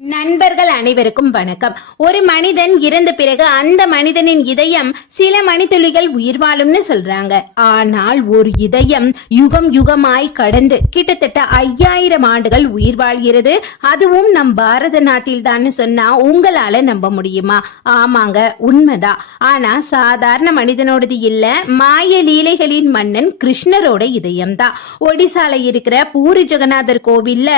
நண்பர்கள் அனைவருக்கும் வணக்கம். ஒரு மனிதன் இறந்த பிறகு அந்த மனிதனின் இதயம் சில மணித்துளிகள் உயிர் வாழும்னு சொல்றாங்க. ஆனால் ஒரு இதயம் யுகம் யுகமாய் கடந்து கிட்டத்தட்ட 5000 ஆண்டுகள் உயிர் வாழ்கிறது. அதுவும் நம் பாரத நாட்டில் தான் சொன்னா உங்களால நம்ப முடியுமா? ஆமாங்க, உண்மைதான். ஆனா சாதாரண மனிதனோடது இல்ல, மாய லீலைகளின் மன்னன் கிருஷ்ணரோட இதயம் தான். ஒடிசால இருக்கிற பூரி ஜெகநாதர் கோவில்ல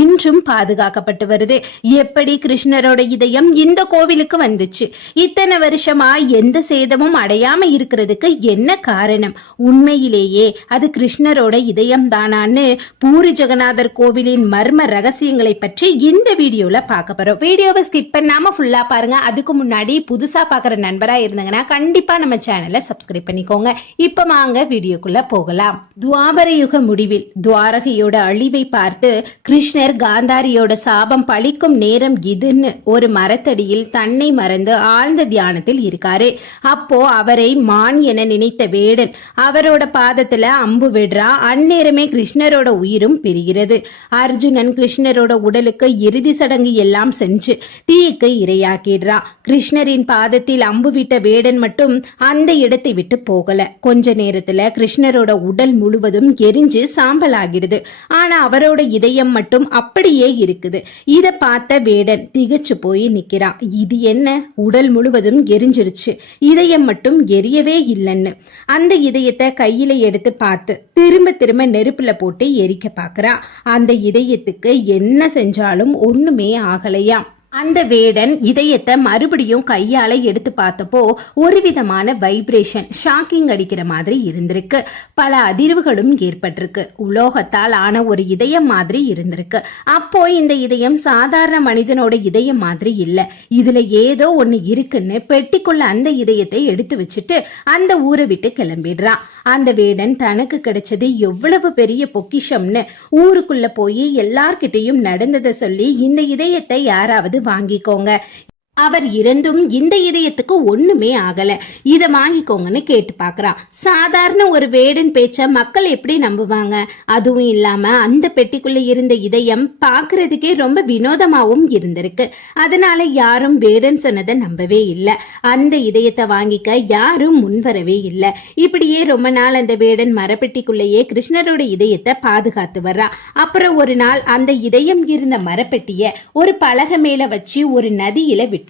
இன்றும் பாதுகாக்கப்பட்டு வருது. எப்படி கிருஷ்ணரோட இதயம் இந்த கோவிலுக்கு வந்துச்சு? இத்தனை வருஷமா எந்த சேதமும் அடையாம இருக்கிறதுக்கு என்ன காரணம்? உண்மையிலேயே அது கிருஷ்ணரோட இதயம் தானான்னு பூரி ஜெகநாதர் கோவிலின் மர்ம ரகசியங்களை பற்றி இந்த வீடியோல பார்க்க போறோம். வீடியோவை ஸ்கிப் பண்ணாம ஃபுல்லா பாருங்க. அதுக்கு முன்னாடி புதுசா பாக்குற நண்பரா இருந்தாங்கன்னா கண்டிப்பா நம்ம சேனலை சப்ஸ்கிரைப் பண்ணிக்கோங்க. இப்ப வாங்க வீடியோக்குள்ள போகலாம். துவாபர யுக முடிவில் துவாரகையோட அழிவை பார்த்து கிருஷ்ணர் காந்தாரியோட சாபம் பழிக்கும் நேரம் இதுன்னு ஒரு மரத்தடியில் தன்னை மறந்து ஆழ்ந்த தியானத்தில் இருக்காரு. அப்போ அவரை மான் என நினைத்த வேடன் அவரோட பாதத்துல அம்பு விடுறா. அந்நேரமே கிருஷ்ணரோட உயிரும் பிரிகிறது. அர்ஜுனன் கிருஷ்ணரோட உடலுக்கு இறுதி சடங்கு எல்லாம் செஞ்சு தீக்கு இரையாக்கிடுறான். கிருஷ்ணரின் பாதத்தில் அம்பு விட்ட வேடன் மட்டும் அந்த இடத்தை விட்டு போகல. கொஞ்ச நேரத்துல கிருஷ்ணரோட உடல் முழுவதும் எரிஞ்சு சாம்பல் ஆகிடுது. ஆனா அவரோட இதயம் மட்டும் அப்படியே இருக்குது. இத பார்த்த வேடன் திகச்சு போய் நிக்கிறான். இது என்ன, உடல் முழுவதும் எரிஞ்சிருச்சு, இதயம் மட்டும் எரியவே இல்லைன்னு. அந்த இதயத்தை கையில எடுத்து பார்த்து திரும்ப திரும்ப நெருப்புல போட்டு எரிக்க பாக்குறான். அந்த இதயத்துக்கு என்ன செஞ்சாலும் ஒண்ணுமே ஆகலையாம். அந்த வேடன் இதயத்தை மறுபடியும் கையால எடுத்து பார்த்தப்போ ஒரு விதமான வைப்ரேஷன், ஷாக்கிங் அடிக்கிற மாதிரி இருந்திருக்கு. பல அதிர்வுகளும் ஏற்பட்டிருக்கு. உலோகத்தால் ஆன ஒரு இதயம் மாதிரி இருந்திருக்கு. அப்போ இந்த இதயம் சாதாரண மனிதனோட இதயம் மாதிரி இல்ல. இதுல ஏதோ ஒண்ணு இருக்குன்னு பெட்டிக்குள்ள அந்த இதயத்தை எடுத்து வச்சுட்டு அந்த ஊரை விட்டு கிளம்பிடுறான். அந்த வேடன் தனக்கு கிடைச்சது எவ்வளவு பெரிய பொக்கிஷம்னு ஊருக்குள்ள போய் எல்லார்கிட்டையும் நடந்ததை சொல்லி இந்த இதயத்தை யாராவது வாங்கிக்கோங்க, அவர் இருந்தும் இந்த இதயத்துக்கு ஒண்ணுமே ஆகல, இத வாங்கிக்கோங்கன்னு கேட்டு பாக்குறான். சாதாரண ஒரு வேடன் பேச்ச மக்கள் எப்படி நம்புவாங்க? அதுவும் இல்லாம அந்த பெட்டிக்குள்ள இருந்த இதயம் பாக்குறதுக்கே ரொம்ப வினோதமாவும் இருந்திருக்கு. அதனால யாரும் வேடன் சொன்னதை நம்பவே இல்லை. அந்த இதயத்தை வாங்கிக்க யாரும் முன்வரவே இல்லை. இப்படியே ரொம்ப நாள் அந்த வேடன் மரப்பெட்டிக்குள்ளேயே கிருஷ்ணரோட இதயத்தை பாதுகாத்து வர்றான். அப்புறம் ஒரு நாள் அந்த இதயம் இருந்த மரப்பெட்டிய ஒரு பலகை மேல வச்சு ஒரு நதியில விட்டுடுறான்.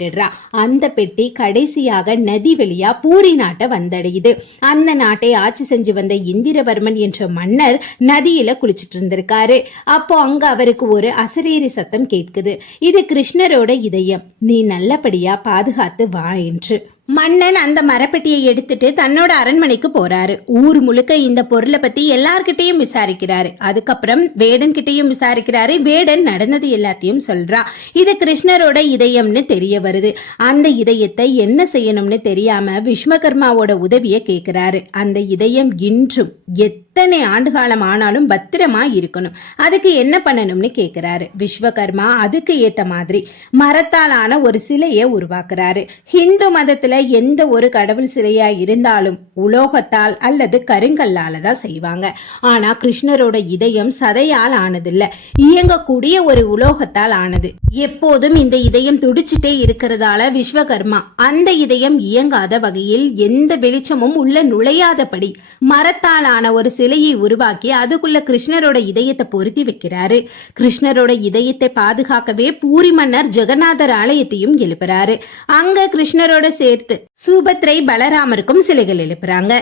அந்த பெட்டி கடைசியாக நதி வழியா பூரி நாட்டை வந்தடையுது. அந்த நாட்டை ஆட்சி செஞ்சு வந்த இந்திரவர்மன் என்ற மன்னர் நதியில குளிச்சிட்டு இருந்திருக்காரு. அப்போ அங்க அவருக்கு ஒரு அசரீரி சத்தம் கேட்குது. இது கிருஷ்ணரோட இதயம், நீ நல்லபடியா பாதுகாத்து வா என்று. மன்னன் அந்த மரப்பெட்டியை எடுத்துட்டு தன்னோட அரண்மனைக்கு போறாரு. ஊர் முழுக்க இந்த பொருளை பத்தி எல்லார்கிட்டையும் விசாரிக்கிறாரு. அதுக்கப்புறம் வேடன் கிட்டையும் விசாரிக்கிறாரு. வேடன் நடந்தது எல்லாத்தையும் சொல்றான். இது கிருஷ்ணரோட இதயம்னு தெரிய வருது. அந்த இதயத்தை என்ன செய்யணும்னு தெரியாம விஸ்வகர்மாவோட உதவியை கேட்கிறாரு. அந்த இதயம் இன்றும் எத்தனை ஆண்டுகாலம் ஆனாலும் பத்திரமா இருக்கணும், அதுக்கு என்ன பண்ணணும்னு கேட்கிறாரு. விஸ்வகர்மா அதுக்கு ஏத்த மாதிரி மரத்தாலான ஒரு சிலையை உருவாக்குறாரு. ஹிந்து மதத்துல எந்த ஒரு கடவுள் சிலையா இருந்தாலும் உலோகத்தால் அல்லது கருங்கல்லால தான் செய்வாங்க. ஆனா கிருஷ்ணரோட இதயம் சதையால் ஆனதில்ல, இயங்கக்கூடிய ஒரு உலோகத்தால் ஆனது. எப்போதும் இந்த இதயம் துடிச்சிட்டே இருக்கிறதால விஸ்வகர்மா அந்த இதயம் இயங்காத வகையில் எந்த வெளிச்சமும் உள்ள நுழையாதபடி மரத்தால் ஆன ஒரு சிலையை உருவாக்கி அதுக்குள்ள கிருஷ்ணரோட இதயத்தை பொருத்தி வைக்கிறாரு. கிருஷ்ணரோட இதயத்தை பாதுகாக்கவே பூரி மன்னர் ஜெகநாதர் ஆலயத்தையும் எழுப்புறாரு. அங்க கிருஷ்ணரோட சேர்த்து சுபத்ரை பலராமருக்கும் சிலைகள் எழுப்புறாங்க.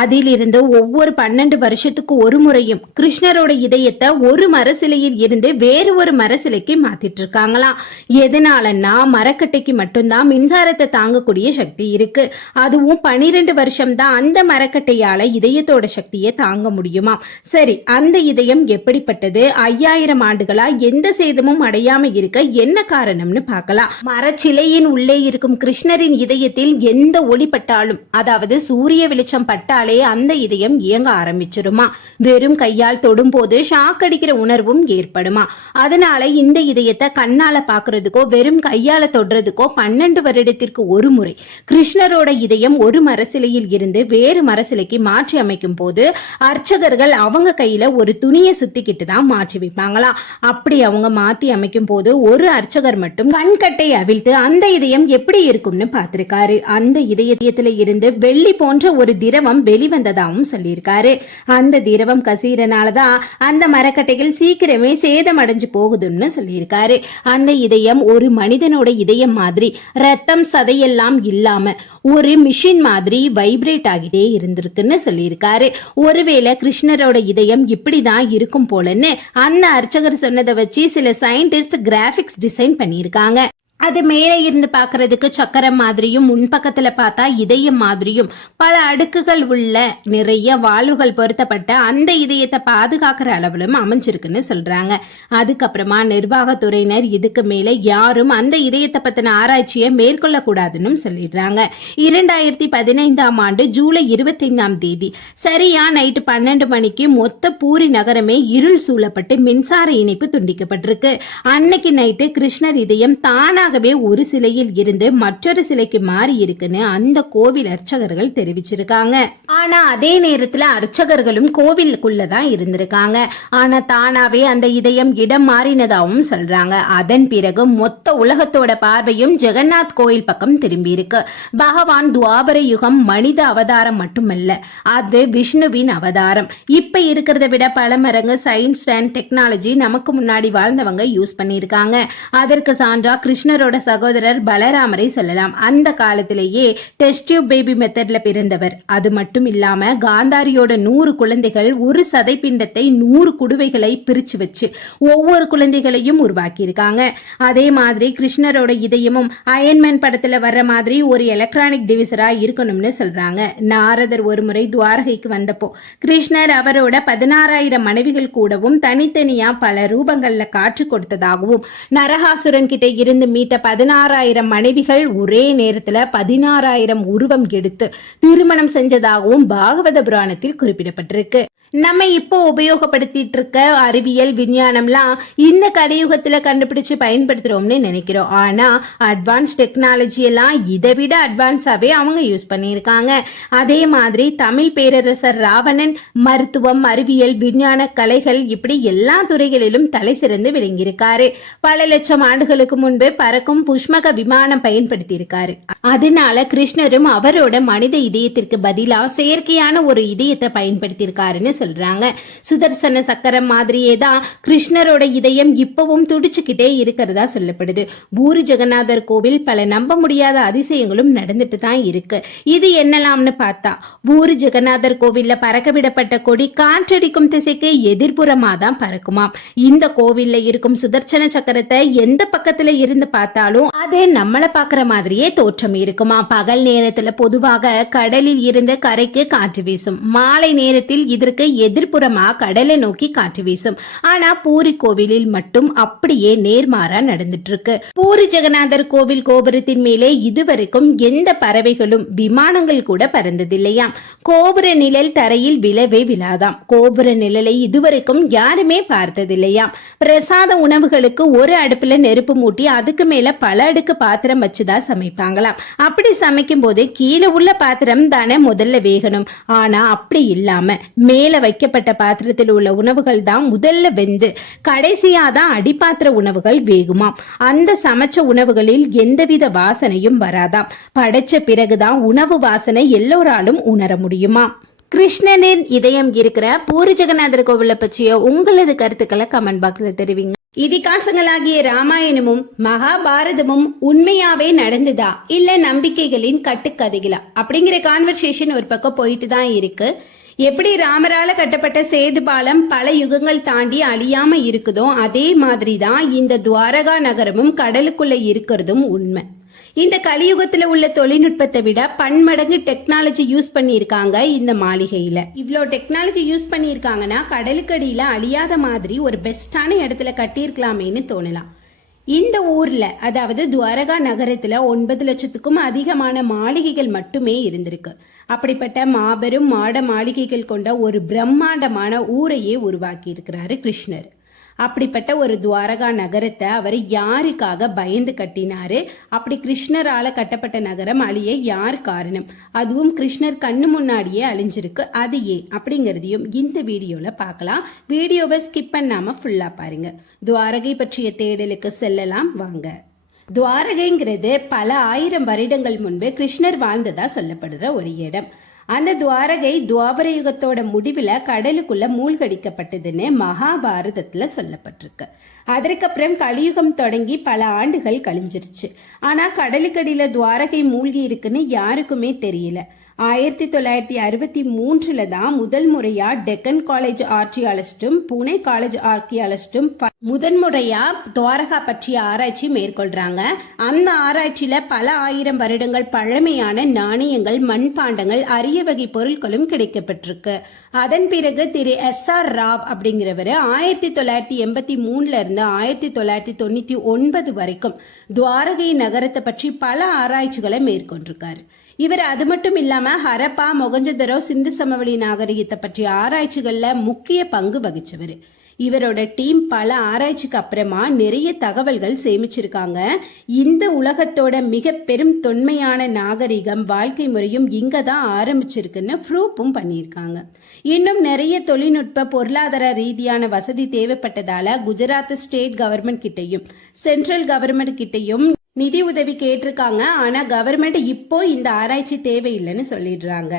அதிலிருந்து ஒவ்வொரு 12 வருஷத்துக்கு ஒரு முறையும் கிருஷ்ணரோட இதயத்தை ஒரு மர சிலையில் இருந்து வேறு ஒரு மர சிலைக்கு மாத்திட்டு இருக்காங்களாம். எதனாலன்னா மரக்கட்டைக்கு மட்டும்தான் மின்சாரத்தை தாங்கக்கூடிய சக்தி இருக்கு. அதுவும் 12 வருஷம் தான் அந்த மரக்கட்டையால இதயத்தோட சக்தியை தாங்க முடியுமா? சரி, அந்த இதயம் எப்படிப்பட்டது? 5000 ஆண்டுகளா எந்த சேதமும் அடையாம இருக்க என்ன காரணம்னு பார்க்கலாம். மரச்சிலையின் உள்ளே இருக்கும் கிருஷ்ணரின் இதயத்தில் எந்த ஒளி பட்டாலும், அதாவது சூரிய வெளிச்சம் பட்டாலே அந்த இதயம் இயங்க ஆரம்பிச்சிருமா. வெறும் கையால் தொடும்போது ஷாக் அடிக்கிற உணர்வும் ஏற்படுமா. அதனால இந்த இதயத்தை கண்ணால பாக்குறதுக்கோ வெறும் கையால தொடுறதுக்கோ 12 வருடத்திற்கு ஒரு முறை கிருஷ்ணரோட இதயம் ஒரு மரசிலையில் இருந்து வேறு மரசிலைக்கு மாற்றி அமைக்கும் போது அர்ச்சகர்கள் அவங்க கையில ஒரு துணியை சுத்திக்கிட்டு தான் மாற்றி வைப்பாங்களாம். அப்படி அவங்க மாத்தி அமைக்கும் போது ஒரு அர்ச்சகர் மட்டும் கண்கட்டை அவிழ்த்து அந்த இதயம் எப்படி இருக்கும்னு பார்த்திருக்காரு. அந்த இதயத்துல இருந்து வெள்ளி போன்ற ஒரு திரவம் வெளிவந்ததாகவும் சொல்லியிருக்காரு. அந்த திரவம் கசீரனாலதான் அந்த மரக்கட்டைகள் சீக்கிரமே சேதம் அடைஞ்சு போகுதுன்னு சொல்லியிருக்காரு. அந்த இதயம் ஒரு மனிதனோட இதயம் மாதிரி ரத்தம் சதையெல்லாம் இல்லாம ஒரு மிஷின் மாதிரி வைப்ரேட் ஆகிட்டே இருந்திருக்குன்னு சொல்லியிருக்காரு. ஒருவேளை கிருஷ்ணரோட இதயம் இப்படிதான் இருக்கும் போலன்னு அந்த அர்ச்சகர் சொன்னதை வச்சு சில சயின்டிஸ்ட் கிராபிக்ஸ் டிசைன் பண்ணியிருக்காங்க. அது மேலே இருந்து பார்க்கறதுக்கு சக்கரம் மாதிரியும் முன்பக்கத்துல பார்த்தா இதயம் மாதிரியும் பல அடுக்குகள் உள்ள நிறைய வால்வுகள் பொருத்தப்பட்ட அந்த இதயத்தை பாதுகாக்கிற அளவிலும் அமைஞ்சிருக்குன்னு சொல்றாங்க. அதுக்கப்புறமா நிர்வாகத்துறையினர் இதுக்கு மேல யாரும் அந்த இதயத்தை பத்தின ஆராய்ச்சியை மேற்கொள்ள கூடாதுன்னு சொல்லிடுறாங்க. 2015ஆம் ஆண்டு ஜூலை 25ஆம் தேதி சரியா நைட்டு 12 மணிக்கு மொத்த பூரி நகரமே இருள் சூழப்பட்டு மின்சார இணைப்பு துண்டிக்கப்பட்டிருக்கு. அன்னைக்கு நைட்டு கிருஷ்ணர் இதயம் தானாக ஒரு சிலையில் இருந்து மற்றொரு சிலைக்கு மாறி இருக்குன்னு அந்த கோவில் அர்ச்சகர்கள் தெரிவிச்சிருக்காங்க. ஆனா அதே நேரத்துல அர்ச்சகர்களும் கோவிலுக்குள்ளதான் இருந்திருக்காங்க. ஆனா தானாவே அந்த இதயம் இடம் மாறினதாகவும் சொல்றாங்க. அதன் பிறகு மொத்த உலகத்தோட பார்வையும் ஜெகநாத் கோயில் பக்கம் திரும்பி இருக்கு. பகவான் துவாபர யுகம் மனித அவதாரம் மட்டுமல்ல, அது விஷ்ணுவின் அவதாரம். இப்ப இருக்கிறத விட பல மடங்கு சயின்ஸ் அண்ட் டெக்னாலஜி நமக்கு முன்னாடி வாழ்ந்தவங்க யூஸ் பண்ணிருக்காங்க. அதற்கு சான்றா கிருஷ்ணரோட சகோதரர் பலராமரை சொல்லலாம். அந்த காலத்திலேயே டெஸ்ட் டியூப் பேபி மெத்தட்ல பிறந்தவர். அது மட்டும் இல்லாம காந்தாரியோட 100 குழந்தைகள் ஒரு சதை பிண்டத்தை 100 குடுவைகளை பிரிச்சு வச்சு ஒவ்வொரு குழந்தைகளையும் உருவாக்கி இருக்காங்க. அதே மாதிரி கிருஷ்ணரோட இதயமும் அயன்மேன் படத்துல வர்ற மாதிரி ஒரு எலக்ட்ரானிக் டிவைஸரா இருக்கணும்னு சொல்றாங்க. நாரதர் ஒரு முறை துவாரகைக்கு வந்தப்போ கிருஷ்ணர் அவரோட 16,000 மனைவிகள் கூடவும் தனித்தனியா பல ரூபங்கள்ல காட்சி கொடுத்ததாகவும் நரகாசுரன் கிட்ட இருந்து மீட்ட 16,000 மனைவிகள் ஒரே நேரத்துல 16,000 உருவம் எடுத்து திருமணம் செஞ்சதாகவும் பாகவத புராணத்தில் குறிப்பிடப்பட்டிருக்கு. நம்ம இப்போ உபயோகப்படுத்திட்டு இருக்க அறிவியல் விஞ்ஞானம்லாம் இந்த கலியுகத்துல கண்டுபிடிச்சு பயன்படுத்துறோம்னு நினைக்கிறோம். ஆனா அட்வான்ஸ் டெக்னாலஜி எல்லாம் இதை விட அட்வான்ஸாவே அவங்க யூஸ் பண்ணியிருக்காங்க. அதே மாதிரி தமிழ் பேரரசர் ராவணன் மருத்துவம், அறிவியல், விஞ்ஞான, கலைகள் இப்படி எல்லா துறைகளிலும் தலை சிறந்து விளங்கியிருக்காரு. பல லட்சம் ஆண்டுகளுக்கு முன்பு பறக்கும் புஷ்மக விமானம் பயன்படுத்தி இருக்காரு. அதனால கிருஷ்ணரும் அவரோட மனித இதயத்திற்கு பதிலா செயற்கையான ஒரு இதயத்தை பயன்படுத்தி இருக்காருன்னு சொல்றாங்க. சுதர்சன சக்கரம் மாதிரியே தான் கிருஷ்ணரோட இதயம் இப்பவும் துடிச்சுக்கிட்டே இருக்கிறதா சொல்லப்படுது. பூரி ஜெகநாதர் கோவில் பல நம்ப முடியாத அதிசயங்களும் நடந்துட்டு தான் இருக்கு. இது என்னலாம்னு பார்த்தா பூரி ஜெகநாதர் கோவில்ல பறக்க விடப்பட்ட கொடி காற்றடிக்கும் திசைக்கு எதிர்ப்புறமா தான் பறக்குமாம். இந்த கோவில்ல இருக்கும் சுதர்சன சக்கரத்தை எந்த பக்கத்துல இருந்து பார்த்தாலும் அது நம்மள பாக்குற மாதிரியே தோற்றம் இருக்குமா. பகல் நேரத்துல பொதுவாக கடலில் இருந்து கரைக்கு காற்று வீசும். மாலை நேரத்தில் இதற்கு எதிர்ப்புறமா கடலை நோக்கி காற்று வீசும். ஆனா பூரி கோவிலில் மட்டும் அப்படியே நேர்மாறா நடந்துட்டு இருக்கு. பூரி ஜெகநாதர் கோவில் கோபுரத்தின் மேலே இதுவரைக்கும் எந்த பறவைகளும் விமானங்கள் கூட பறந்ததில்லையாம். கோபுர நிழல் தரையில் விழவே விழாதாம். கோபுர நிழலை இதுவரைக்கும் யாருமே பார்த்ததில்லையாம். பிரசாத உணவுகளுக்கு ஒரு அடுப்புல நெருப்பு மூட்டி அதுக்கு மேல பல அடுக்கு பாத்திரம் வச்சுதான் சமைப்பாங்களாம். அப்படி சமைக்கும் போது கீழே உள்ள பாத்திரம் தானே முதல்ல வேகணும். ஆனா அப்படி இல்லாம மேல வைக்கப்பட்ட பாத்திரத்தில் உள்ள உணவுகள் தான் முதல்ல வெந்து கடைசியா தான் அடிப்பாத்திர உணவுகள் வேகுமாம். அந்த சமைச்ச உணவுகளில் எந்தவித வாசனையும் வராதாம். படைச்ச பிறகுதான் உணவு வாசனை எல்லோராலும் உணர முடியுமா. கிருஷ்ணனின் இதயம் இருக்கிற பூரி ஜெகநாதர் கோவிலை பற்றிய உங்களது கருத்துக்களை கமெண்ட் பாக்ஸ்ல தெரிவிங்க. இதிகாசங்களாகிய ராமாயணமும் மகாபாரதமும் உண்மையாவே நடந்துதா இல்ல நம்பிக்கைகளின் கட்டுக்கதைகளா அப்படிங்கிற கான்வர்சேஷன் ஒரு பக்கம் போயிட்டு தான் இருக்கு. எப்படி ராமரால கட்டப்பட்ட சேது பாலம் பல யுகங்கள் தாண்டி அழியாம இருக்குதோ அதே மாதிரி தான் இந்த துவாரகா நகரமும் கடலுக்குள்ள இருக்கிறதும் உண்மை. இந்த கலியுகத்துல உள்ள தொழில்நுட்பத்தை விட பன்மடங்கு டெக்னாலஜி யூஸ் பண்ணியிருக்காங்க இந்த மாளிகையில. இவ்வளோ டெக்னாலஜி யூஸ் பண்ணியிருக்காங்கன்னா கடலுக்கடியில அழியாத மாதிரி ஒரு பெஸ்டான இடத்துல கட்டியிருக்கலாமேன்னு தோணலாம். இந்த ஊர்ல அதாவது துவாரகா நகரத்துல 9 லட்சத்துக்கும் அதிகமான மாளிகைகள் மட்டுமே இருந்திருக்கு. அப்படிப்பட்ட மாபெரும் மாட மாளிகைகள் கொண்ட ஒரு பிரம்மாண்டமான ஊரையே உருவாக்கி இருக்கிறாரு கிருஷ்ணர். அப்படிப்பட்ட ஒரு துவாரகா நகரத்தை அவர் யாருக்காக பயந்து கட்டினாரு? அப்படி கிருஷ்ணரால கட்டப்பட்ட நகரம் அழிய யார் காரணம்? அதுவும் கிருஷ்ணர் கண்ணு முன்னாடியே அழிஞ்சிருக்கு. அது ஏன் அப்படிங்கறதையும் இந்த வீடியோல பார்க்கலாம். வீடியோவை ஸ்கிப் பண்ணாம ஃபுல்லா பாருங்க. துவாரகை பற்றிய தேடலுக்கு செல்லலாம் வாங்க. துவாரகைங்கிறது பல ஆயிரம் வருடங்கள் முன்பு கிருஷ்ணர் வாழ்ந்ததா சொல்லப்படுற ஒரு இடம். அந்த துவாரகை துவாபர யுகத்தோட முடிவுல கடலுக்குள்ள மூழ்கடிக்கப்பட்டதுன்னு மகாபாரதத்துல சொல்லப்பட்டிருக்கு. அதற்கப்புறம் கலியுகம் தொடங்கி பல ஆண்டுகள் கழிஞ்சிருச்சு. ஆனா கடலுக்கடியில துவாரகை மூழ்கி இருக்குன்னு யாருக்குமே தெரியல. 1963 தான் முதல் முறையா டெக்கன் காலேஜ் ஆர்கியாலஜிஸ்டும் புனே காலேஜ் ஆர்கியாலஜிஸ்டும் முதன்முறையா துவாரகா பற்றிய ஆராய்ச்சி மேற்கொள்றாங்க. அந்த ஆராய்ச்சியில பல ஆயிரம் வருடங்கள் பழமையான நாணயங்கள், மண்பாண்டங்கள், அரிய வகை பொருட்களும் கிடைக்கப்பட்டிருக்கு. அதன் பிறகு திரு SR ராவ் அப்படிங்கிறவர் 1983 இருந்து 1999 வரைக்கும் துவாரகை நகரத்தை பற்றி பல ஆராய்ச்சிகளை மேற்கொண்டிருக்காரு. இவர் அது மட்டும் இல்லாம ஹரப்பா, மொகஞ்சதரோ, சிந்து சமவெளி நாகரிகத்தை பற்றிய ஆராய்ச்சிகள்ல முக்கிய பங்கு வகிச்சவர். இவரோட டீம் பல ஆராய்ச்சிக்கு அப்புறமா நிறைய தகவல்கள் சேமிச்சிருக்காங்க. இந்த உலகத்தோட மிக பெரும் தொன்மையான நாகரிகம், வாழ்க்கை முறையும் இங்கதான் ஆரம்பிச்சிருக்குன்னு ப்ரூஃபும் பண்ணியிருக்காங்க. இன்னும் நிறைய தொழில்நுட்ப பொருளாதார ரீதியான வசதி தேவைப்பட்டதால குஜராத் ஸ்டேட் கவர்மெண்ட் கிட்டையும் சென்ட்ரல் கவர்மெண்ட் கிட்டையும் நிதி உதவி கேட்டிருக்காங்க. ஆனா கவர்மெண்ட் இப்போ இந்த ஆராய்ச்சி தேவையில்லைன்னு சொல்லிடுறாங்க.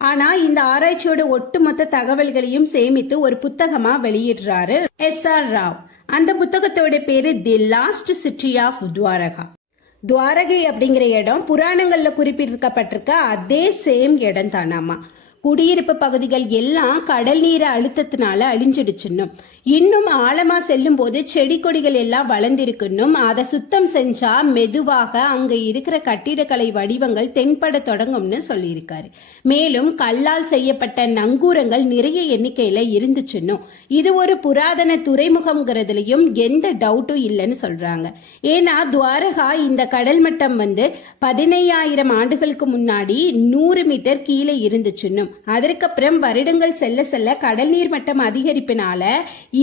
ஆனா இந்த ஆராய்ச்சியோட ஒட்டுமொத்த தகவல்களையும் சேமித்து ஒரு புத்தகமா வெளியிடுறாரு SR ராவ். அந்த புத்தகத்தோட பேரு the lost city of Dwarka. Dwarka அப்படிங்கிற இடம் புராணங்கள்ல குறிப்பிட்டிருக்கப்பட்டிருக்க அதே சேம் இடம் தானாமா. குடியிருப்பு பகுதிகள் எல்லாம் கடல் நீரை அழுத்தத்தினால அழிஞ்சிடுச்சுன்னும், இன்னும் ஆழமா செல்லும் போது செடி கொடிகள் எல்லாம் வளர்ந்திருக்குன்னும், அதை சுத்தம் செஞ்சா மெதுவாக அங்க இருக்கிற கட்டிடக்கலை வடிவங்கள் தென்பட தொடங்கும்னு சொல்லியிருக்காரு. மேலும் கல்லால் செய்யப்பட்ட நங்கூரங்கள் நிறைய எண்ணிக்கையில இருந்துச்சுன்னும், இது ஒரு புராதன துறைமுகம்ங்கிறதுலயும் எந்த டவுட்டும் இல்லைன்னு சொல்றாங்க. ஏன்னா துவாரகா இந்த கடல் மட்டம் 15,000 ஆண்டுகளுக்கு முன்னாடி 100 மீட்டர் கீழே இருந்துச்சுன்னும், அதற்கப்புறம் வருடங்கள் செல்ல செல்ல கடல் நீர் மட்டம் அதிகரிப்பினால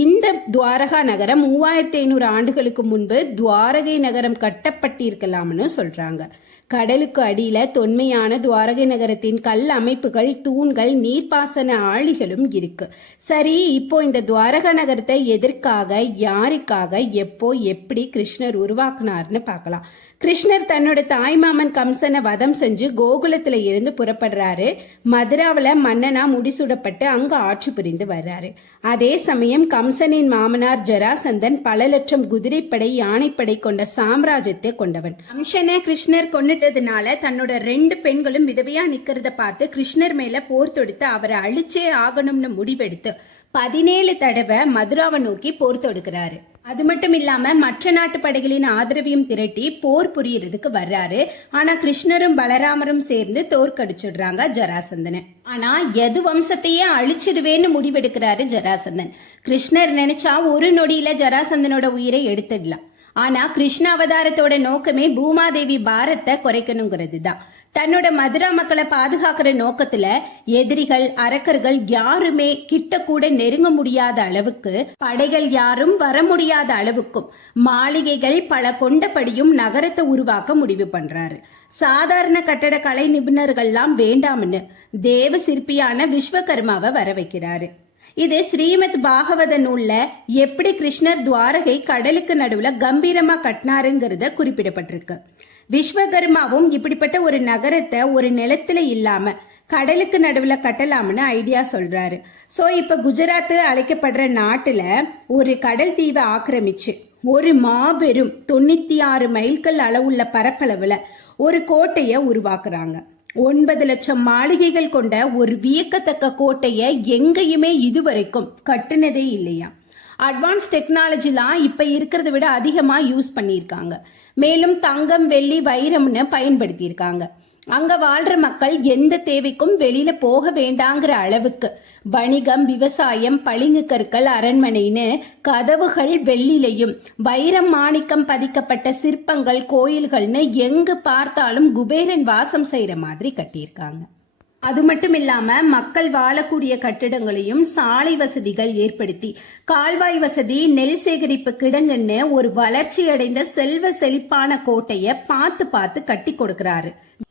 இந்த துவாரகா நகரம் 3500 ஆண்டுகளுக்கு முன்பு துவாரகை நகரம் கட்டப்பட்டிருக்கலாம்னு சொல்றாங்க. கடலுக்கு அடியில தொன்மையான துவாரகை நகரத்தின் கல் அமைப்புகள், தூண்கள், நீர்ப்பாசன ஆழிகளும் இருக்கு. சரி, இப்போ இந்த துவாரகா நகரத்தை எதற்காக, யாருக்காக, எப்போ, எப்படி கிருஷ்ணர் உருவாக்குனார்னு பார்க்கலாம். கிருஷ்ணர் தன்னோட தாய்மாமன் கம்சனை வதம் செஞ்சு கோகுலத்துல இருந்து புறப்படுறாரு. மதுராவில மன்னனா முடிசூடப்பட்டு அங்க ஆட்சி புரிந்து வர்றாரு. அதே சமயம் கம்சனின் மாமனார் ஜராசந்தன் பல லட்சம் குதிரைப்படை, யானைப்படை கொண்ட சாம்ராஜ்யத்தை கொண்டவன். கம்சனை கிருஷ்ணர் கொன்னுட்டதுனால தன்னோட 2 பெண்களும் விதவையா நிக்கிறத பார்த்து கிருஷ்ணர் மேல போர் தொடுத்து அவரை அழிச்சே ஆகணும்னு முடிவெடுத்து 17 தடவை மதுராவை நோக்கி போர் தொடுக்கிறாரு. அது மட்டும் இல்லாம மற்ற நாட்டு படைகளின் ஆதரவையும் திரட்டி போர் புரியறதுக்கு வர்றாரு. ஆனா கிருஷ்ணரும் பலராமரும் சேர்ந்து தோற்கடிச்சிடுறாங்க ஜராசந்தனை. ஆனா எது வம்சத்தையே அழிச்சிடுவேன்னு முடிவெடுக்கிறாரு ஜராசந்தன். கிருஷ்ணர் நினைச்சா ஒரு நொடியில ஜராசந்தனோட உயிரை எடுத்துடலாம். ஆனா கிருஷ்ண அவதாரத்தோட நோக்கமே பூமாதேவி பாரத்தை குறைக்கணுங்கிறது தான். தன்னோட மதுரா மக்களை பாதுகாக்கிற நோக்கத்துல எதிரிகள், அரக்கர்கள் யாருமே கிட்ட கூட நெருங்க முடியாத அளவுக்கு, படைகள் யாரும் வர முடியாத அளவுக்கும் மாளிகைகள் பல கொண்டபடியும் நகரத்தை உருவாக்க முடிவு பண்றாரு. சாதாரண கட்டட கலை நிபுணர்கள்லாம் வேண்டாம்னு தேவ சிற்பியான விஸ்வகர்மாவை வர வைக்கிறாரு. இது ஸ்ரீமத் பாகவத நூல்ல எப்படி கிருஷ்ணர் துவாரகை கடலுக்கு நடுவுல கம்பீரமா கட்டினாருங்கிறத குறிப்பிடப்பட்டிருக்கு. விஸ்வகர்மாவும் இப்படிப்பட்ட ஒரு நகரத்தை ஒரு நிலத்துல இல்லாம கடலுக்கு நடுவுல கட்டலாம்னு ஐடியா சொல்றாரு. சோ இப்ப குஜராத் அழைக்கப்படுற நாட்டுல ஒரு கடல் தீவை ஆக்கிரமிச்சு ஒரு மாபெரும் 96 மைல்கள் அளவுள்ள பரப்பளவுல ஒரு கோட்டைய உருவாக்குறாங்க. 9 லட்சம் மாளிகைகள் கொண்ட ஒரு வியக்கத்தக்க கோட்டைய எங்கேயுமே இதுவரைக்கும் கட்டுனதே இல்லையா. அட்வான்ஸ் டெக்னாலஜிலாம் இப்ப இருக்கிறத விட அதிகமா யூஸ் பண்ணியிருக்காங்க. மேலும் தங்கம், வெள்ளி, வைரம்னு பயன்படுத்தியிருக்காங்க. அங்க வாழ்ற மக்கள் எந்த தேவைக்கும் வெளியில போக வேண்டாங்கிற அளவுக்கு வணிகம், விவசாயம், பளிங்கு கற்கள், அரண்மனைன்னு கதவுகள் வெள்ளிலையும் வைரம் மாணிக்கம் பதிக்கப்பட்ட சிற்பங்கள், கோயில்கள்னு எங்கு பார்த்தாலும் குபேரன் வாசம் செய்யற மாதிரி கட்டியிருக்காங்க. அது மட்டும் இல்லாம மக்கள் வாழக்கூடிய கட்டிடங்களையும் சாலை வசதிகள் ஏற்படுத்தி, கால்வாய் வசதி, நெல் சேகரிப்பு கிடங்குன்னு ஒரு வளர்ச்சி அடைந்த செல்வ செழிப்பான கோட்டைய பார்த்து பார்த்து கட்டி கொடுக்கிறாரு.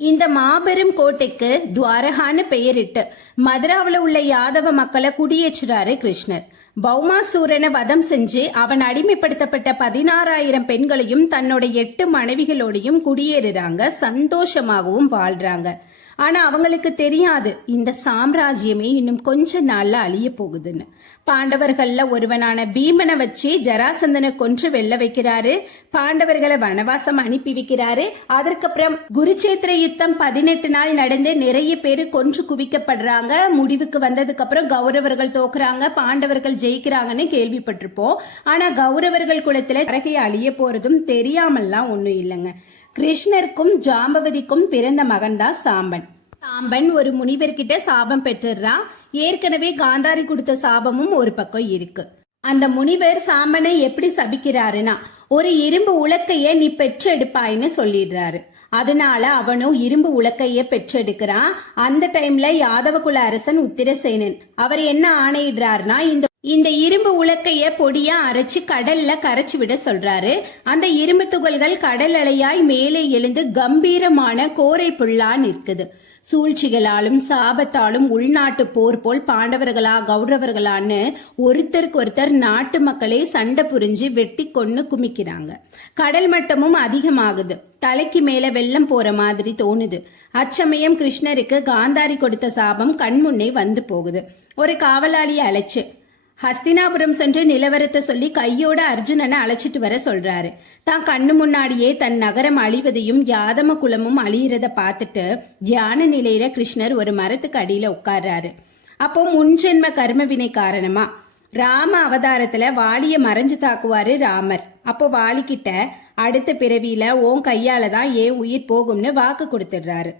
இந்த மாபெரும் கோட்டைக்கு துவாரகான்னு பெயரிட்டு மதுராவில் உள்ள யாதவ மக்களை குடியேற்றுறாரு கிருஷ்ணர். பௌமாசூரனை வதம் செஞ்சு அவன் அடிமைப்படுத்தப்பட்ட 16,000 பெண்களையும் தன்னோட 8 மனைவிகளோடையும் குடியேறுறாங்க, சந்தோஷமாகவும் வாழ்றாங்க. ஆனா அவங்களுக்கு தெரியாது இந்த சாம்ராஜ்யமே இன்னும் கொஞ்ச நாள்ல அழிய போகுதுன்னு. பாண்டவர்கள்ல ஒருவனான பீமனை வச்சு ஜராசந்தனை கொன்று வெல்ல வைக்கிறாரு. பாண்டவர்களை வனவாசம் அனுப்பி வைக்கிறாரு. அதற்கப்புறம் குருச்சேத்திர யுத்தம் 18 நாள் நடந்து நிறைய பேரு கொன்று குவிக்கப்படுறாங்க. முடிவுக்கு வந்ததுக்கு அப்புறம் கௌரவர்கள் தோக்குறாங்க, பாண்டவர்கள் ஜெயிக்கிறாங்கன்னு கேள்விப்பட்டிருப்போம். ஆனா கௌரவர்கள் குலத்துல தரகை அழிய போறதும் தெரியாமல்லாம் ஒண்ணும் இல்லைங்க. கிருஷ்ணருக்கும் ஜாம்பவதிக்கும் பிறந்த மகன் தான் சாம்பன். சாம்பன் ஒரு முனிவர்கிட்ட சாபம் பெற்றுறான். ஏற்கனவே காந்தாரி கொடுத்த சாபமும் ஒரு பக்கம் இருக்கு. அந்த முனிவர் சாம்பனை எப்படி சபிக்கிறாருன்னா, ஒரு இரும்பு உலக்கைய நீ பெற்றெடுப்பாயின்னு சொல்லிடுறாரு. அதனால அவனும் இரும்பு உலக்கைய பெற்றெடுக்கிறான். அந்த டைம்ல யாதவ குல அரசன் உத்திரசேனன் அவர் என்ன ஆணையிடுறாருன்னா, இந்த இரும்பு உலக்கைய பொடியா அரைச்சு கடல்ல கரைச்சு விட சொல்றாரு. அந்த இரும்பு துகள்கள் கடல் அலையாய் மேலே எழுந்து கம்பீரமான கோரை புல்லா நிற்குது. சூழ்ச்சிகளாலும் சாபத்தாலும் உள்நாட்டு போர் போல் பாண்டவர்களா கௌரவர்களான்னு ஒருத்தருக்கு ஒருத்தர் நாட்டு மக்களே சண்டை புரிஞ்சு வெட்டி கொன்னு குமிக்கிறாங்க. கடல் மட்டமும் அதிகமாகுது. தலைக்கு மேல வெள்ளம் போற மாதிரி தோணுது. அச்சமயம் கிருஷ்ணருக்கு காந்தாரி கொடுத்த சாபம் கண்முன்னே வந்து போகுது. ஒரு காவலாளியை அழைச்சு ஹஸ்தினாபுரம் சென்று நிலவரத்தை சொல்லி கையோட அர்ஜுனனை அழைச்சிட்டு வர சொல்றாரு. தான் கண்ணு முன்னாடியே தன் நகரம் அழிவதையும் யாதம குலமும் அழியறத பார்த்துட்டு தியான நிலையில கிருஷ்ணர் ஒரு மரத்துக்கு அடியில உட்கார்றாரு. அப்போ முன்ஜென்ம கர்மவினை காரணமா ராம அவதாரத்துல வாலிய மறைஞ்சு தாக்குவாரு ராமர். அப்போ வாலிக்கிட்ட அடுத்த பிறவியில உன் கையால தான் ஏன் உயிர் போகும்னு வாக்கு கொடுத்துடுறாரு.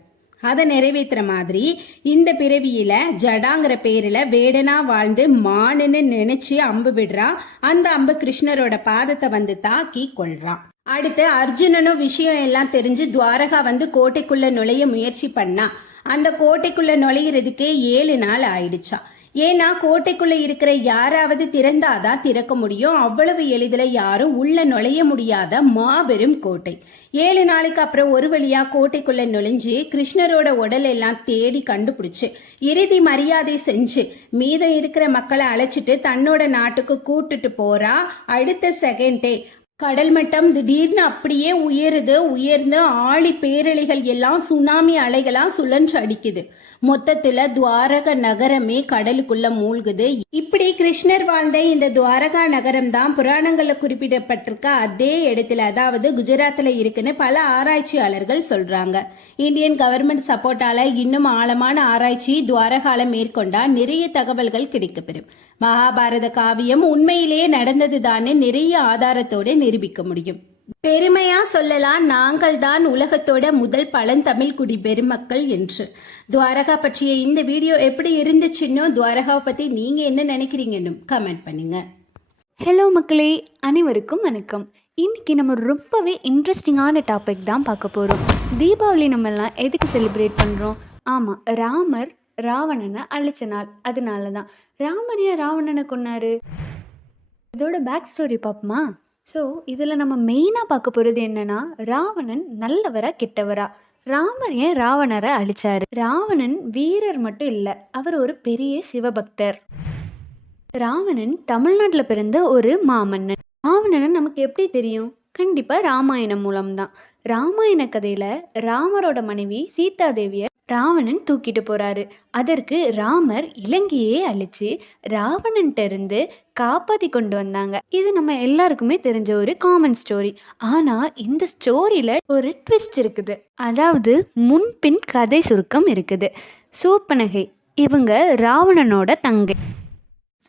அதை நிறைவேற்றுற மாதிரி இந்த பிறவியில ஜடாங்கிற பேர்ல வேடனா வாழ்ந்து மானுன்னு நினைச்சு அம்பு விடுறான். அந்த அம்பு கிருஷ்ணரோட பாதத்தை வந்து தாக்கி கொள்றான். அடுத்து அர்ஜுனனும் விஷயம் எல்லாம் தெரிஞ்சு துவாரகா வந்து கோட்டைக்குள்ள நுழைய முயற்சி பண்ணா. அந்த கோட்டைக்குள்ள நுழையிறதுக்கே 7 நாள் ஆயிடுச்சா. ஏன்னா கோட்டைக்குள்ள இருக்கிற யாராவது திறந்தாதான் திறக்க முடியும். அவ்வளவு எளிதில் யாரும் உள்ள நுழைய முடியாத மாபெரும் கோட்டை. 7 நாளைக்கு அப்புறம் ஒரு வழியா கோட்டைக்குள்ள நுழைஞ்சு கிருஷ்ணரோட உடல் எல்லாம் தேடி கண்டுபிடிச்சு இறுதி மரியாதை செஞ்சு மீதம் இருக்கிற மக்களை அழைச்சிட்டு தன்னோட நாட்டுக்கு கூட்டுட்டு போறா. அடுத்த செகண்டே கடல் மட்டம் திடீர்னு அப்படியே உயர்ந்து ஆழி பேரலைகள் எல்லாம் சுனாமி அலைகளா சுழன்று அடிக்குது. மொத்தத்துல துவாரக நகரமே கடலுக்குள்ள மூழ்குது. இப்படி கிருஷ்ணர் வாழ்ந்த இந்த துவாரகா நகரம் தான் புராணங்கள்ல குறிப்பிடப்பட்டிருக்க அதே இடத்துல, அதாவது குஜராத்ல இருக்குன்னு பல ஆராய்ச்சியாளர்கள் சொல்றாங்க. இந்தியன் கவர்மெண்ட் சப்போர்ட்டால இன்னும் ஆழமான ஆராய்ச்சி துவாரகால மேற்கொண்டா நிறைய தகவல்கள் கிடைக்கப்பெறும். மகாபாரத காவியம் உண்மையிலேயே நடந்ததுதான்னு நிறைய ஆதாரத்தோட நிரூபிக்க முடியும். பெருமையா சொல்லலாம், நாங்கள் தான் உலகத்தோட முதல் பழந்தமிழ் குடி பெருமக்கள் என்று. துவாரகா பற்றிய இந்த வீடியோ எப்படி இருந்துச்சுன்னு, துவாரகாவை பத்தி நீங்க என்ன நினைக்கிறீங்கன்னு கமெண்ட் பண்ணுங்க. ஹலோ மக்களே, அனைவருக்கும் வணக்கம். இன்னைக்கு நம்ம ரொம்பவே இன்ட்ரெஸ்டிங்கான டாபிக் தான் பார்க்க போறோம். தீபாவளி நம்ம எல்லாம் எதுக்கு செலிப்ரேட் பண்றோம்? ஆமா, ராமர் ராவணனை அழிச்ச நாள். அதனாலதான் ராமர் ஏன் ராவணனை கொன்னாரு, இதோட பேக் ஸ்டோரி பார்ப்போமா? ஸோ இதில் நம்ம மெயினாக பார்க்க போகிறது என்னன்னா, ராவணன் நல்லவரா கெட்டவரா, ராமர் ஏன் ராவணரை அழிச்சாரு. ராவணன் வீரர் மட்டும் இல்லை, அவர் ஒரு பெரிய சிவபக்தர். ராவணன் தமிழ்நாட்டில் பிறந்த ஒரு மாமன்னன். ராவணன் நமக்கு எப்படி தெரியும்? கண்டிப்பாக ராமாயணம் மூலம்தான். ராமாயண கதையில ராமரோட மனைவி சீதாதேவிய ராவணன் தூக்கிட்டு போறாரு. அதற்கு ராமர் இலங்கையே அழிச்சு ராவணன்ட்ட இருந்து காப்பாத்தி கொண்டு வந்தாங்க. இது நம்ம எல்லாருக்குமே தெரிஞ்ச ஒரு காமன் ஸ்டோரி. ஆனா இந்த ஸ்டோரியில ஒரு ட்விஸ்ட் இருக்குது, அதாவது முன்பின் கதை சுருக்கம் இருக்குது. சூர்பனகை இவங்க ராவணனோட தங்கை.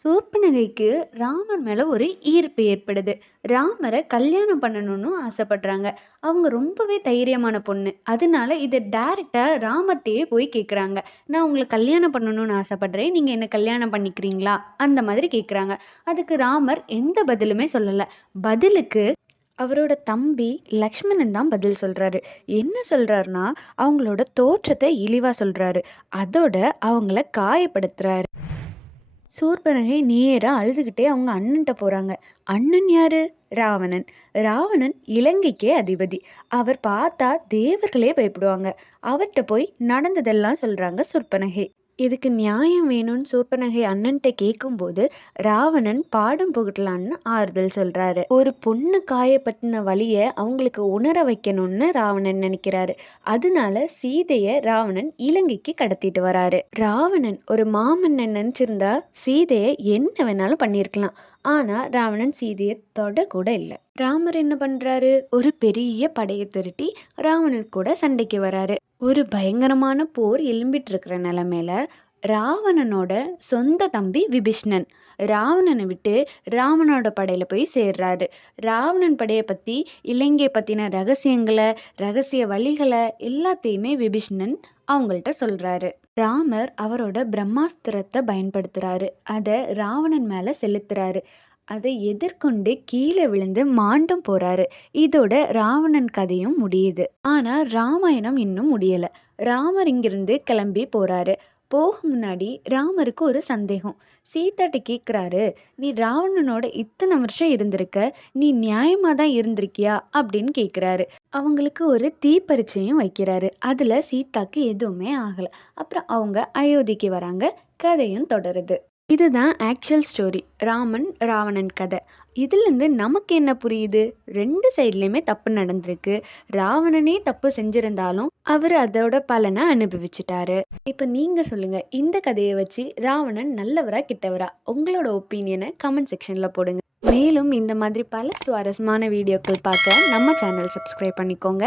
சூர்பனகைக்கு ராமர் மேல ஒரு ஈர்ப்பு ஏற்படுது. ராமரை கல்யாணம் பண்ணணும்னு ஆசைப்படுறாங்க. அவங்க ரொம்பவே தைரியமான பொண்ணு. அதனால இதை டைரக்டா ராமர்கிட்டயே போய் கேக்குறாங்க. நான் உங்களை கல்யாணம் பண்ணணும்னு ஆசைப்படுறேன், நீங்க என்ன கல்யாணம் பண்ணிக்கிறீங்களா? அந்த மாதிரி கேக்குறாங்க. அதுக்கு ராமர் எந்த பதிலுமே சொல்லல. பதிலுக்கு அவரோட தம்பி லக்ஷ்மணன் தான் பதில் சொல்றாரு. என்ன சொல்றாருன்னா, அவங்களோட தோற்றத்தை இழிவா சொல்றாரு. அதோட அவங்கள காயப்படுத்துறாரு. சூர்பனகை நேரா அழுதுகிட்டே அவங்க அண்ணன்ட்ட போறாங்க. அண்ணன் யாரு? ராவணன். ராவணன் இலங்கைக்கே அதிபதி. அவர் பார்த்தா தேவர்களே பயப்படுவாங்க. அவர்கிட்ட போய் நடந்ததெல்லாம் சொல்றாங்க சூர்பனகை. இதுக்கு நியாயம் வேணும்னு சூர்பனகை அண்ணன்ட்ட கேட்கும்போது ராவணன் பாடம் புகட்டலான்னு ஆறுதல் சொல்றாரு. ஒரு பொண்ணு காயப்பட்டின வலிய அவங்களுக்கு உணர வைக்கணும்னு ராவணன் நினைக்கிறாரு. அதனால சீதைய ராவணன் இலங்கைக்கு கடத்திட்டு வராரு. ராவணன் ஒரு மாமன்னன் நினைச்சிருந்தா சீதைய என்ன வேணாலும் பண்ணியிருக்கலாம். ஆனா ராவணன் சீதையை தொட கூட இல்லை. ராமர் என்ன பண்றாரு? ஒரு பெரிய படையை திரட்டி ராவணன் கூட சண்டைக்கு வராரு. ஒரு பயங்கரமான போர் எழும்பிட்டு இருக்கிற நிலைமையில ராவணனோட சொந்த தம்பி விபீஷ்ணன் ராவணனை விட்டு ராவணனோட படையில போய் சேர்றாரு. ராவணன் படையை பத்தி, இலங்கை பத்தின ரகசியங்களை, ரகசிய வழிகளை எல்லாத்தையுமே விபீஷ்ணன் அவங்கள்ட்ட சொல்றாரு. ராமர் அவரோட பிரம்மாஸ்திரத்தை பயன்படுத்துறாரு. அதை ராவணன் மேல செலுத்துறாரு. அதை எதிர்கொண்டு கீழே விழுந்து மாண்டும் போறாரு. இதோட ராவணன் கதையும் முடியுது. ஆனா ராமாயணம் இன்னும் முடியல. ராமர் இங்கிருந்து கிளம்பி போறாரு. போக முன்னாடி ராமருக்கு ஒரு சந்தேகம். சீதாட்ட கேக்குறாரு, நீ ராவணனோட இத்தனை வருஷம் இருந்திருக்க, நீ நியாயமா தான் இருந்திருக்கியா அப்படின்னு கேக்குறாரு. அவங்களுக்கு ஒரு தீப்பரிச்சையும் வைக்கிறாரு. அதுல சீதாக்கு எதுவுமே ஆகல. அப்புறம் அவங்க அயோத்திக்கு வராங்க. கதையும் தொடருது. இதுதான் ஆக்சுவல் ஸ்டோரி, ராமன் ராவணன் கதை. இதுல இருந்து நமக்கு என்ன புரியுது? ரெண்டு சைட்லயுமே தப்பு நடந்திருக்கு. ராவணனே தப்பு செஞ்சிருந்தாலும் அவர் அதோட பலனை அனுபவிச்சுட்டாரு. இப்ப நீங்க சொல்லுங்க, இந்த கதையை வச்சு ராவணன் நல்லவரா கிட்டவரா? உங்களோட ஒப்பீனியனை கமெண்ட் செக்ஷன்ல போடுங்க. மேலும் இந்த மாதிரி பல சுவாரஸ்யமான வீடியோக்கள் பார்க்க நம்ம சேனல் சப்ஸ்கிரைப் பண்ணிக்கோங்க.